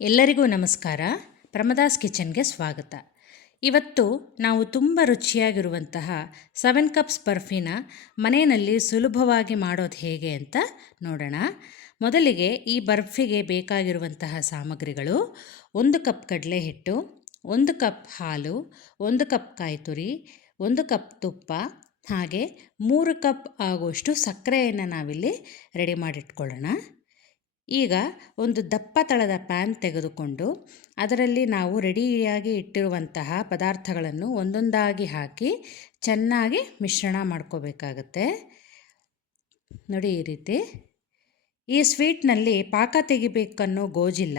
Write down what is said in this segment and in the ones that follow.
ಎಲ್ಲರಿಗೂ ನಮಸ್ಕಾರ. ಪ್ರಮದಾಸ್ ಕಿಚನ್ಗೆ ಸ್ವಾಗತ. ಇವತ್ತು ನಾವು ತುಂಬ ರುಚಿಯಾಗಿರುವಂತಹ 7 ಕಪ್ಸ್ ಬರ್ಫಿನ ಮನೆಯಲ್ಲಿ ಸುಲಭವಾಗಿ ಮಾಡೋದು ಹೇಗೆ ಅಂತ ನೋಡೋಣ. ಮೊದಲಿಗೆ ಈ ಬರ್ಫಿಗೆ ಬೇಕಾಗಿರುವಂತಹ ಸಾಮಗ್ರಿಗಳು: 1 ಕಪ್ ಕಡಲೆ ಹಿಟ್ಟು, 1 ಕಪ್ ಹಾಲು, 1 ಕಪ್ ಕಾಯಿ ತುರಿ, 1 ಕಪ್ ತುಪ್ಪ, ಹಾಗೆ 3 ಕಪ್ ಆಗುವಷ್ಟು ಸಕ್ಕರೆಯನ್ನು ನಾವಿಲ್ಲಿ ರೆಡಿ ಮಾಡಿಟ್ಕೊಳ್ಳೋಣ. ಈಗ ಒಂದು ದಪ್ಪ ತಳದ ಪ್ಯಾನ್ ತೆಗೆದುಕೊಂಡು ಅದರಲ್ಲಿ ನಾವು ರೆಡಿಯಾಗಿ ಇಟ್ಟಿರುವಂತಹ ಪದಾರ್ಥಗಳನ್ನು ಒಂದೊಂದಾಗಿ ಹಾಕಿ ಚೆನ್ನಾಗಿ ಮಿಶ್ರಣ ಮಾಡ್ಕೋಬೇಕಾಗತ್ತೆ. ನೋಡಿ, ಈ ರೀತಿ. ಈ ಸ್ವೀಟ್ನಲ್ಲಿ ಪಾಕ ತೆಗಿಬೇಕನ್ನೋ ಗೋಜಿಲ್ಲ,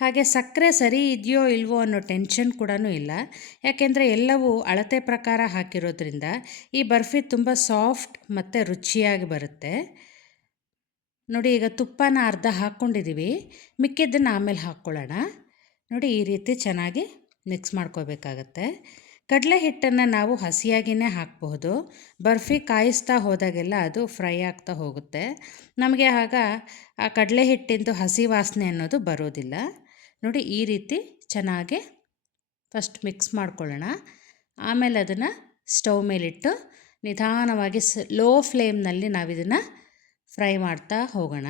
ಹಾಗೆ ಸಕ್ಕರೆ ಸರಿ ಇದೆಯೋ ಇಲ್ವೋ ಅನ್ನೋ ಟೆನ್ಷನ್ ಕೂಡ ಇಲ್ಲ. ಯಾಕೆಂದರೆ ಎಲ್ಲವೂ ಅಳತೆ ಪ್ರಕಾರ ಹಾಕಿರೋದ್ರಿಂದ ಈ ಬರ್ಫಿ ತುಂಬ ಸಾಫ್ಟ್ ಮತ್ತು ರುಚಿಯಾಗಿ ಬರುತ್ತೆ. ನೋಡಿ, ಈಗ ತುಪ್ಪನ ಅರ್ಧ ಹಾಕ್ಕೊಂಡಿದ್ದೀವಿ, ಮಿಕ್ಕಿದ್ದನ್ನು ಆಮೇಲೆ ಹಾಕ್ಕೊಳ್ಳೋಣ. ನೋಡಿ, ಈ ರೀತಿ ಚೆನ್ನಾಗಿ ಮಿಕ್ಸ್ ಮಾಡ್ಕೋಬೇಕಾಗತ್ತೆ. ಕಡಲೆ ಹಿಟ್ಟನ್ನು ನಾವು ಹಸಿಯಾಗಿಯೇ ಹಾಕಬಹುದು. ಬರ್ಫಿ ಕಾಯಿಸ್ತಾ ಹೋದಾಗೆಲ್ಲ ಅದು ಫ್ರೈ ಆಗ್ತಾ ಹೋಗುತ್ತೆ. ನಮಗೆ ಆಗ ಆ ಕಡಲೆ ಹಿಟ್ಟಿಂದು ಹಸಿ ವಾಸನೆ ಅನ್ನೋದು ಬರೋದಿಲ್ಲ. ನೋಡಿ, ಈ ರೀತಿ ಚೆನ್ನಾಗಿ ಫಸ್ಟ್ ಮಿಕ್ಸ್ ಮಾಡ್ಕೊಳ್ಳೋಣ. ಆಮೇಲೆ ಅದನ್ನು ಸ್ಟವ್ ಮೇಲಿಟ್ಟು ನಿಧಾನವಾಗಿ ಲೋ ಫ್ಲೇಮ್ನಲ್ಲಿ ನಾವಿದನ್ನು ಫ್ರೈ ಮಾಡ್ತಾ ಹೋಗೋಣ.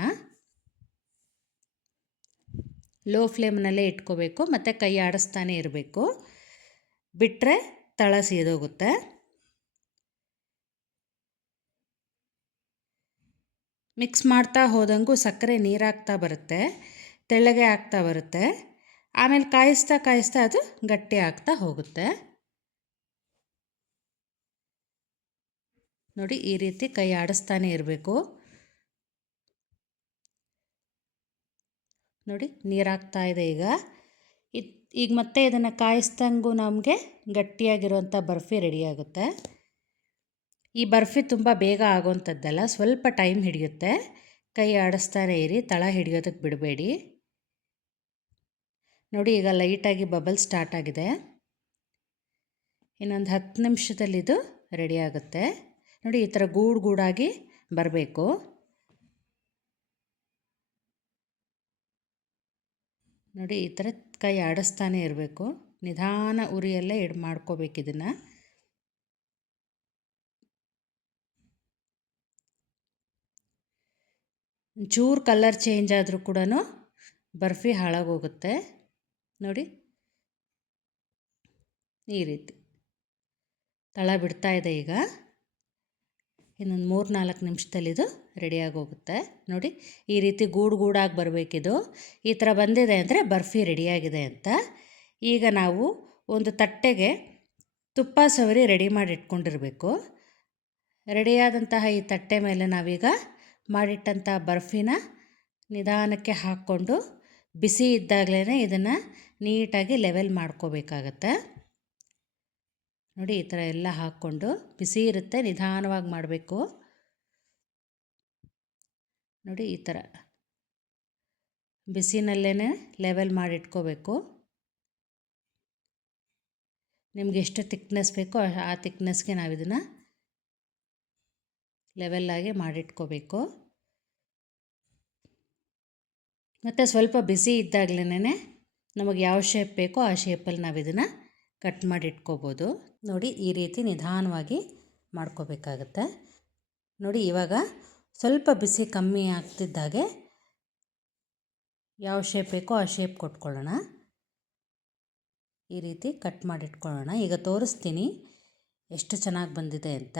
ಲೋ ಫ್ಲೇಮ್ನಲ್ಲೇ ಇಟ್ಕೋಬೇಕು ಮತ್ತು ಕೈ ಆಡಿಸ್ತಾನೆ ಇರಬೇಕು, ಬಿಟ್ಟರೆ ತಳ ಸೀದೋಗುತ್ತೆ. ಮಿಕ್ಸ್ ಮಾಡ್ತಾ ಹೋದಂಗೂ ಸಕ್ಕರೆ ನೀರಾಗ್ತಾ ಬರುತ್ತೆ, ತೆಳ್ಳಗೆ ಆಗ್ತಾ ಬರುತ್ತೆ. ಆಮೇಲೆ ಕಾಯಿಸ್ತಾ ಕಾಯಿಸ್ತಾ ಅದು ಗಟ್ಟಿ ಆಗ್ತಾ ಹೋಗುತ್ತೆ. ನೋಡಿ, ಈ ರೀತಿ ಕೈ ಆಡಿಸ್ತಾನೆ ಇರಬೇಕು. ನೋಡಿ, ನೀರಾಗ್ತಾ ಇದೆ. ಈಗ ಮತ್ತೆ ಇದನ್ನು ಕಾಯಿಸ್ದಂಗೂ ನಮಗೆ ಗಟ್ಟಿಯಾಗಿರುವಂಥ ಬರ್ಫಿ ರೆಡಿಯಾಗುತ್ತೆ. ಈ ಬರ್ಫಿ ತುಂಬ ಬೇಗ ಆಗೋವಂಥದ್ದಲ್ಲ, ಸ್ವಲ್ಪ ಟೈಮ್ ಹಿಡಿಯುತ್ತೆ. ಕೈ ಆಡಿಸ್ತಾನೆ ಇರಿ, ತಳ ಹಿಡಿಯೋದಕ್ಕೆ ಬಿಡಬೇಡಿ. ನೋಡಿ, ಈಗ ಲೈಟಾಗಿ ಬಬಲ್ ಸ್ಟಾರ್ಟ್ ಆಗಿದೆ. ಇನ್ನೊಂದು 10 ನಿಮಿಷದಲ್ಲಿ ಇದು ರೆಡಿ ಆಗುತ್ತೆ. ನೋಡಿ, ಈ ಥರ ಗೂಡಾಗಿ ಬರಬೇಕು. ನೋಡಿ, ಈ ಥರ ಕೈ ಆಡಿಸ್ತಾನೆ ಇರಬೇಕು. ನಿಧಾನ ಉರಿಯಲ್ಲೇ ಮಾಡ್ಕೋಬೇಕು ಇದನ್ನು. ಒಂಚೂರು ಕಲರ್ ಚೇಂಜ್ ಆದರೂ ಕೂಡ ಬರ್ಫಿ ಹಾಳಾಗೋಗುತ್ತೆ. ನೋಡಿ, ಈ ರೀತಿ ತಳ ಬಿಡ್ತಾ ಇದೆ. ಈಗ ಇನ್ನೊಂದು 3-4 ನಿಮಿಷದಲ್ಲಿ ಇದು ರೆಡಿಯಾಗೋಗುತ್ತೆ. ನೋಡಿ, ಈ ರೀತಿ ಗೂಡಾಗಿ ಬರಬೇಕಿದು. ಈ ಥರ ಬಂದಿದೆ ಅಂದರೆ ಬರ್ಫಿ ರೆಡಿಯಾಗಿದೆ ಅಂತ. ಈಗ ನಾವು ಒಂದು ತಟ್ಟೆಗೆ ತುಪ್ಪ ಸವರಿ ರೆಡಿ ಮಾಡಿ ಇಟ್ಕೊಂಡಿರಬೇಕು. ರೆಡಿಯಾದಂತಹ ಈ ತಟ್ಟೆ ಮೇಲೆ ನಾವೀಗ ಮಾಡಿಟ್ಟಂಥ ಬರ್ಫಿನ ನಿಧಾನಕ್ಕೆ ಹಾಕ್ಕೊಂಡು ಬಿಸಿ ಇದ್ದಾಗಲೇ ಇದನ್ನು ನೀಟಾಗಿ ಲೆವೆಲ್ ಮಾಡ್ಕೋಬೇಕಾಗತ್ತೆ. ನೋಡಿ, ಈ ಥರ ಎಲ್ಲ ಹಾಕ್ಕೊಂಡು ಬಿಸಿ ಇರುತ್ತೆ, ನಿಧಾನವಾಗಿ ಮಾಡಬೇಕು. ನೋಡಿ, ಈ ಥರ ಬಿಸಿನಲ್ಲೇ ಲೆವೆಲ್ ಮಾಡಿಟ್ಕೋಬೇಕು. ನಿಮ್ಗೆ ಎಷ್ಟು ತಿಕ್ನೆಸ್ ಬೇಕೋ ಆ ತಿಕ್ನೆಸ್ಗೆ ನಾವು ಇದನ್ನು ಲೆವೆಲ್ಲಾಗಿ ಮಾಡಿಟ್ಕೋಬೇಕು. ಮತ್ತು ಸ್ವಲ್ಪ ಬಿಸಿ ಇದ್ದಾಗಲೇ ನಮಗೆ ಯಾವ ಶೇಪ್ ಬೇಕೋ ಆ ಶೇಪಲ್ಲಿ ನಾವು ಇದನ್ನು ಕಟ್ ಮಾಡಿ ಇಟ್ಕೋಬೋದು. ನೋಡಿ, ಈ ರೀತಿ ನಿಧಾನವಾಗಿ ಮಾಡ್ಕೋಬೇಕಾಗತ್ತೆ. ನೋಡಿ, ಇವಾಗ ಸ್ವಲ್ಪ ಬಿಸಿ ಕಮ್ಮಿ ಆಗ್ತಿದ್ದಾಗೆ ಯಾವ ಶೇಪ್ ಬೇಕೋ ಆ ಶೇಪ್ ಕೊಟ್ಕೊಳ್ಳೋಣ. ಈ ರೀತಿ ಕಟ್ ಮಾಡಿಟ್ಕೊಳ್ಳೋಣ. ಈಗ ತೋರಿಸ್ತೀನಿ ಎಷ್ಟು ಚೆನ್ನಾಗಿ ಬಂದಿದೆ ಅಂತ.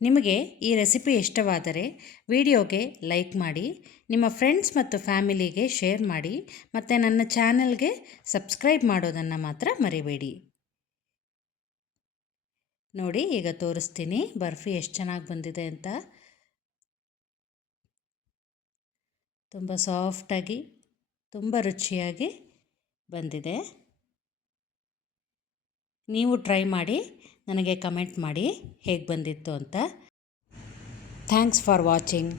ನಿಮಗೆ ಈ ರೆಸಿಪಿ ಇಷ್ಟವಾದರೆ ವಿಡಿಯೋಗೆ ಲೈಕ್ ಮಾಡಿ, ನಿಮ್ಮ ಫ್ರೆಂಡ್ಸ್ ಮತ್ತು ಫ್ಯಾಮಿಲಿಗೆ ಶೇರ್ ಮಾಡಿ, ಮತ್ತು ನನ್ನ ಚಾನಲ್ಗೆ ಸಬ್ಸ್ಕ್ರೈಬ್ ಮಾಡೋದನ್ನು ಮಾತ್ರ ಮರಿಬೇಡಿ. ನೋಡಿ, ಈಗ ತೋರಿಸ್ತೀನಿ ಬರ್ಫಿ ಎಷ್ಟು ಚೆನ್ನಾಗಿ ಬಂದಿದೆ ಅಂತ. ತುಂಬ ಸಾಫ್ಟಾಗಿ, ತುಂಬ ರುಚಿಯಾಗಿ ಬಂದಿದೆ. ನೀವು ಟ್ರೈ ಮಾಡಿ ನನಗೆ ಕಮೆಂಟ್ ಮಾಡಿ ಹೇಗೆ ಬಂದಿತ್ತು ಅಂತ. Thanks for watching.